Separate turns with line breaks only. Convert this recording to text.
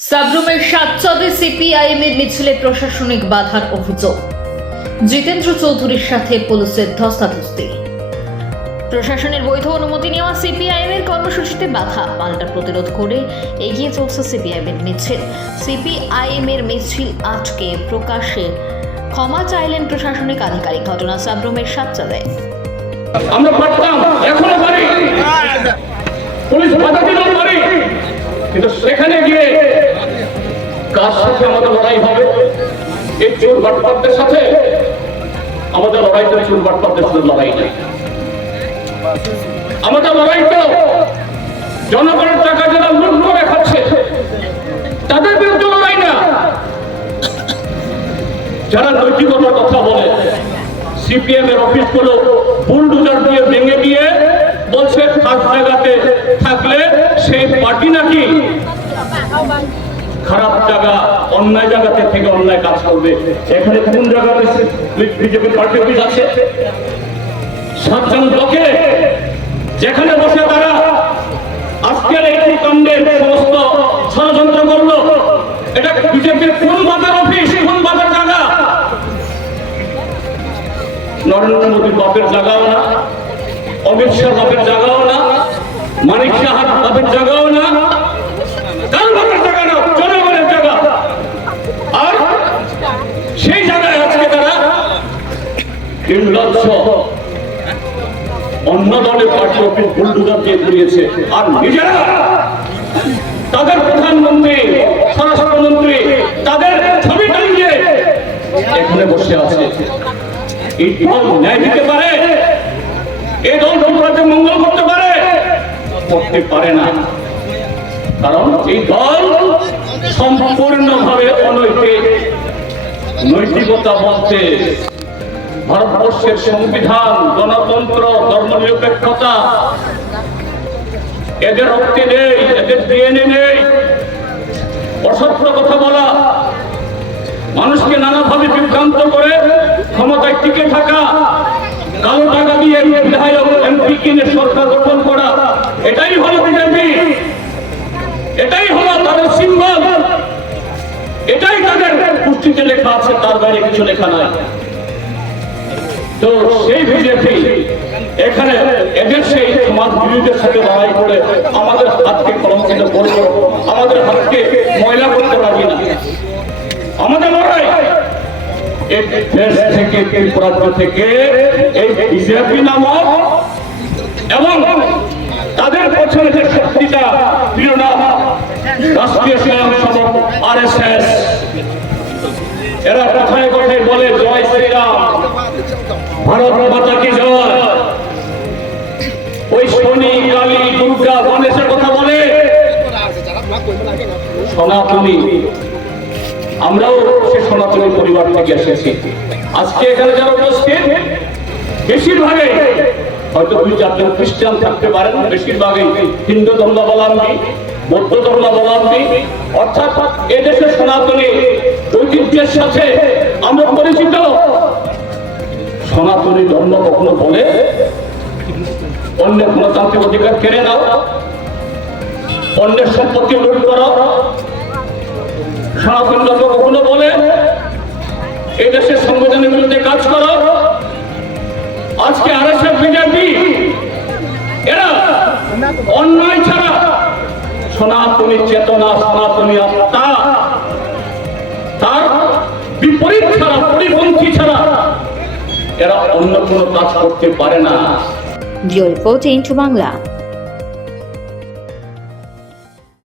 সাবরুমের সাতচদে CPIM এর মিছিলে প্রশাসনিক বাধার অভিযোগ। জিতেন্দ্র চৌধুরীর সাথে পুলিশের ধস্তাধস্তি। প্রশাসনের বৈধ অনুমতি নেওয়া সিপিআইএম এর কর্মসূচিতে বাধা, পাল্টা প্রতিরোধ করে এগিয়ে চলছে সিপিআইএম এর মিছিল। সিপিআইএম এর মিছিল আটকে প্রকাশ্যে ক্ষমা চাইলেন প্রশাসনিক আধিকারিক, ঘটনা সাবরুমের সাতচাদে
আমরা পারতাম, এখনও পারি। পুলিশ বাধা দিলেও পারি। কিন্তু সেখানে গিয়ে কার সাথে আমাদের লড়াই হবে? এই চোর বাটপাটদের সাথে? আমাদের লড়াই তো চোর বাটপাটদের সাথে লড়াই নেই। আমাদের লড়াই তো জনগণের টাকা যারা লুট করে খাচ্ছে, তাদের বিরুদ্ধে লড়াই না। যারা নৈতিকতার কথা বলে, সিপিএম এর অফিসগুলো বুলডুজার দিয়ে ভেঙে দিয়ে বলছে খাস জায়গাতে থাকলে সেই পার্টি নাকি খারাপ জায়গা, অন্যায় জায়গাতে থেকে অন্যায় কাজ করবে। এখানে কোন জায়গাতে বিজেপি পার্টি অফিস আছে? সাতজন ব্লকে? যেখানে বসে তারা আজকের এই কাণ্ডের সমস্ত ষড়যন্ত্র করল। এটা বিজেপির কোন বাজার অফিস? কোন বাজার জায়গা? নরেন্দ্র মোদীর বাপের জায়গাও না, অমিত শাহ বাপের জায়গাও না, মানিক সাহার বাপের জায়গাও অন্য দলের পার্টি অফিস বুলডুজার দিয়ে ঘুরিয়েছে। আর নিজেরা তাদের প্রধানমন্ত্রী, স্বরাষ্ট্রমন্ত্রী, তাদের ছবি টাঙিয়ে এখানে বসে আছে। এই দল ন্যায় দিতে পারে, এই দল মঙ্গল করতে পারে করতে পারে না। কারণ এই দল সম্পূর্ণভাবে অনৈতিক নৈতিকতা বলতে ভারতবর্ষের সংবিধান, গণতন্ত্র, ধর্মনিরপেক্ষতা। এদের রক্তে নেই, এদের ডিএনএ নেই। অসত্য কথা বলা। মানুষকে নানাভাবে বিভ্রান্ত করে ক্ষমতায় টিকে থাকা। কালো টাকা দিয়ে বিধায়ক, এমপি কিনে সরকার গঠন করা। এটাই হলো বিজেপি। এটাই হলো তাদের সিম্বল। এটাই তাদের পুষ্টিতে লেখা আছে, তার বাইরে কিছু লেখা নাই। তো সেই বিজেপি এখানে এদের সেই সমাজ বিরোধীদের সাথে লড়াই করে আমাদের হাতকে কলঙ্কিত করব। আমাদের হাতকে ময়লা করতে পারবি না। আমাদের লড়াই এই দেশ থেকে থেকে, এই বিজেপি নামক এবং তাদের প্রিয়না রাষ্ট্রীয় স্বয়ংসেবক আর এস এস এরা কথায় কথায় বলে, জয় শ্রীরাম। ভারত মাতা কি জয়? ওই শনি, কালী, দুর্গা গণেশের কথা বলে? সনাতনী। আমরাও সে সনাতনী পরিবার থেকে এসেছি। আজকে এখানে যারা উপস্থিত বেশিরভাগই হয়তো দুই চারজন খ্রিস্টান থাকতে পারেন, বেশিরভাগই হিন্দু ধর্মাবলম্বী, বৌদ্ধ ধর্মাবলম্বী। অর্থাৎ এদেশের সনাতনী ঐতিহ্যের সাথে আমরা পরিচিত। সনাতনী ধর্ম কখনো বলে? অন্যের গণতান্ত্রিক অধিকার কেড়ে নাও। অন্যের সম্পত্তি লুট করো। সনাতন ধর্ম কখনো বলে? এই দেশের সংবিধানের বিরুদ্ধে কাজ করো। আজকে আর এস বিজেপি, এরা অন্যায় ছাড়া সনাতনী চেতনা, সনাতনী আত্মা, তার বিপরীত ছাড়া, পরিপন্থী ছাড়া এরা অন্য কোনো কাজ করতে পারে না।
Report into Bangla